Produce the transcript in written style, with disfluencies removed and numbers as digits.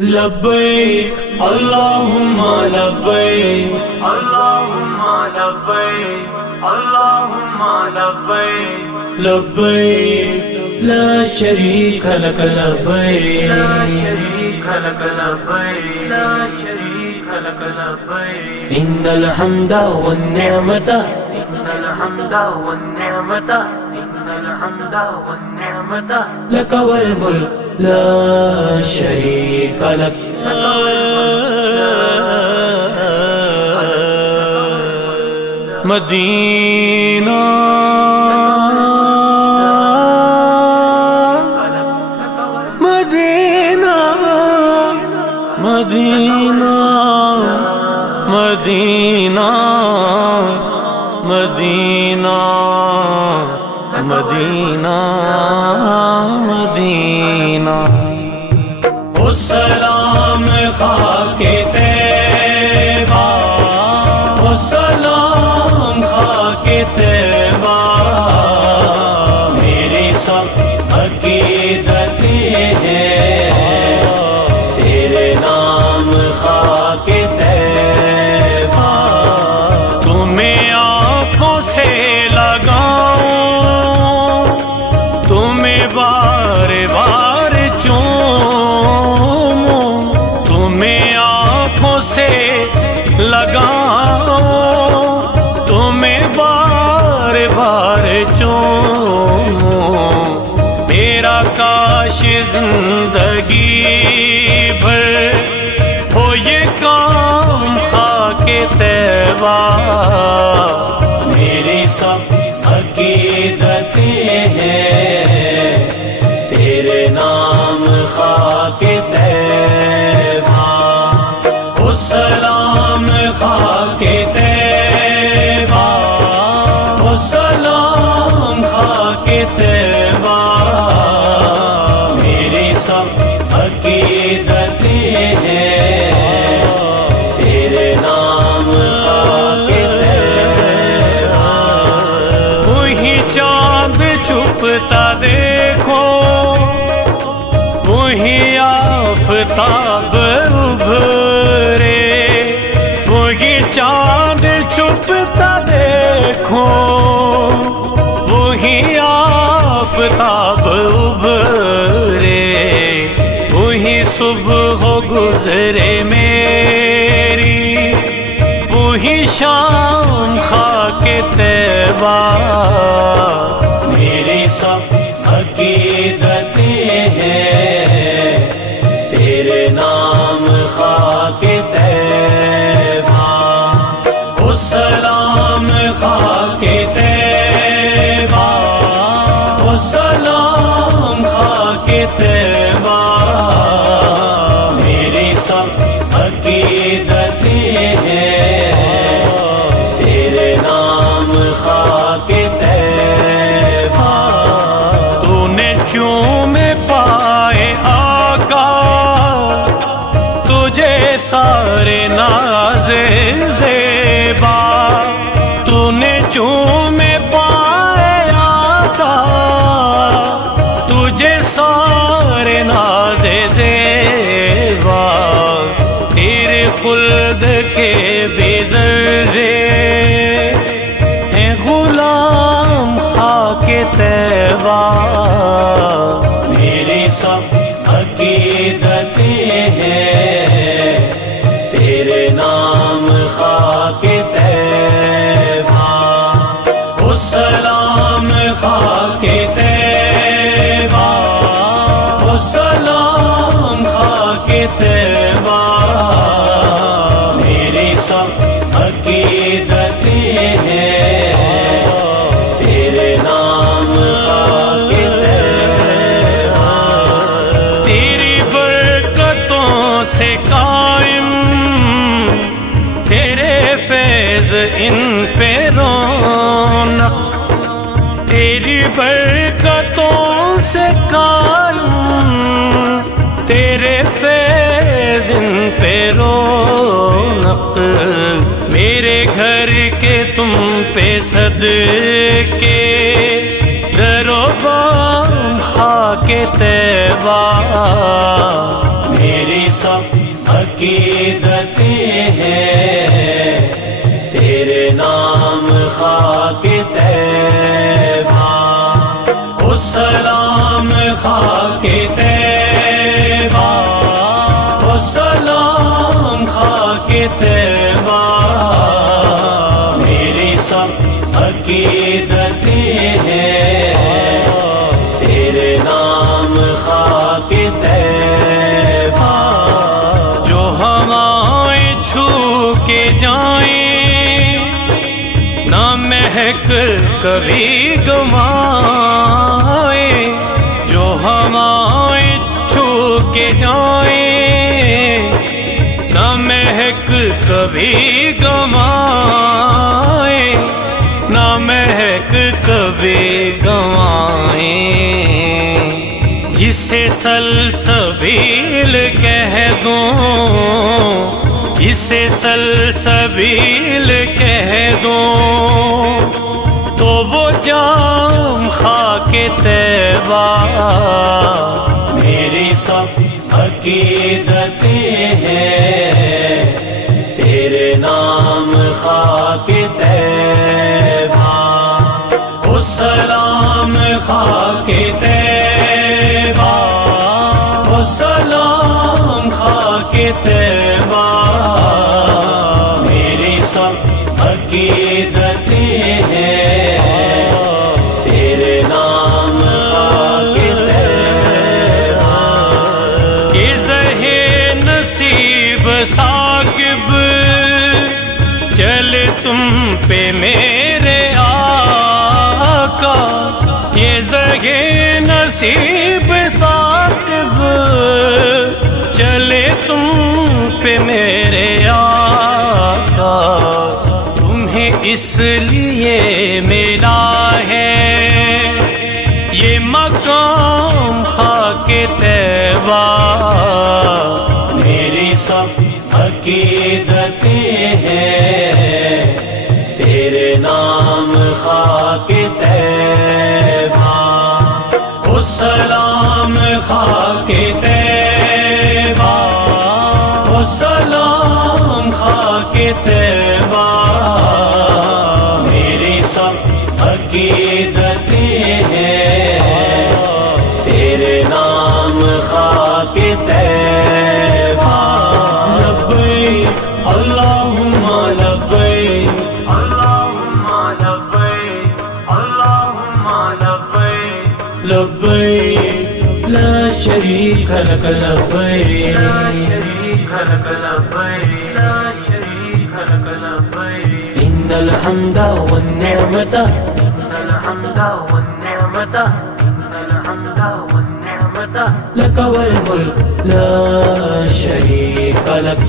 لبیک اللہم لبیک اللہم لبیک اللہم لبیک لبیک لا شریک لک لبیک لا شریک لک لبیک لا شریک لک لبیک ان الحمد والنعمت ان الحمد والنعمت ان الحمد والنعمت لک والملک لا شریک لک مدینہ مدینہ مدینہ مدینہ مدینہ مدینہ مدینہ السلام خاک طیبہ السلام خاک طیبہ میری سب عقیدتیں ہیں تیرے نام خاک طیبہ تمہیں آنکھوں سے لگاؤں تمہیں بار بار چوموں تمہیں آنکھوں سے لگاؤں تمہیں بار بار چوموں میرا کاش زندگی بھر ہو یہ کام خاک طیبہ میری سب عقیدتیں ہیں تیرے نام خاک طیبہ السلام خاک طیبہ السلام خاک طیبہ میری سب عقیدتیں ہیں تیرے نام خاک طیبہ وہی چاند چھپتا دیکھو وہی آفتاب ابھرے وہی چاند چھپتا دیکھو وہی آفتاب ابھرے وہی صبح گزرے میری وہی شام خاک طیبہ میری سب عقیدتیں ہیں تیرے نام خاک طیبہ السلام خاک طیبہ السلام خاک طیبہ میری سب عقیدتیں ہیں تیرے نام خاک طیبہ تو نے چوم پائے آقا تجھے سارے ناز زیبا تو نے چوم پائے آقا تجھے سارے ناز زیبا تیرے خلد کے بھی ذرے ہیں غلام خاک طیبہ میری سب عقیدتیں ہیں تیرے نام خاک طیبہ السلام خاک طیبہ السلام خاک طیبہ میری سب عقیدتیں ہیں تیرے نام خاک طیبہ تیری برکتوں سے قائم تیرے فیض ان پہ رونق تیری برکتوں سے قائم تیرے فیض ان پہ رونق میرے گھر کے تم پہ صدقے درو بام خاک طیبہ میری سب عقیدتیں ہیں، تیرے نام خاک طیبہ، او سلام خاک طیبہ، او سلام خاک طیبہ، میری سب عقیدتیں ہیں، تیرے نام خاک طیبہ، جو ہوائیں چھو کے جائیں نہ مہک کبھی گمائے، جو ہوائیں چھو کے جائیں نہ مہک کبھی گمائے، نہ مہک کبھی گوائیں، جسے سلسبیل کہہ دوں، جسے سلسبیل کہہ دوں، تو وہ جام خاک طیبہ، میری سب عقیدتیں ہیں، تیرے نام خاک طیبہ، او سلام خاک طیبہ، او سلام خاک طیبہ، میری سب عقیدتیں ہیں، تیرے نام خاک طیبہ، یہ زہے نصیب ثاقب چلے تم پہ میرے آقا، یہ زہے نصیب ثاقب چلے تم پہ میرے آقا، تمہیں اس لیے ملا ہے یہ مقام خاک طیبہ، میری سب عقیدتیں ہیں، تیرے نام خاک طیبہ، او سلام خاک طیبہ، او سلام خاک طیبہ، میری سب عقیدتیں ہیں، تیرے نام خاک طیبہ، لبیک اللہم لبیک، اللہم لبیک، اللہم لبیک، لبیک لا شریک لک، لبیک لا شریک لک، لبیک لا شریک لک، لبیک، ان الحمد والنعمت، ان الحمد والنعمت، ان الحمد والنعمت لک والملک لا شریک لک،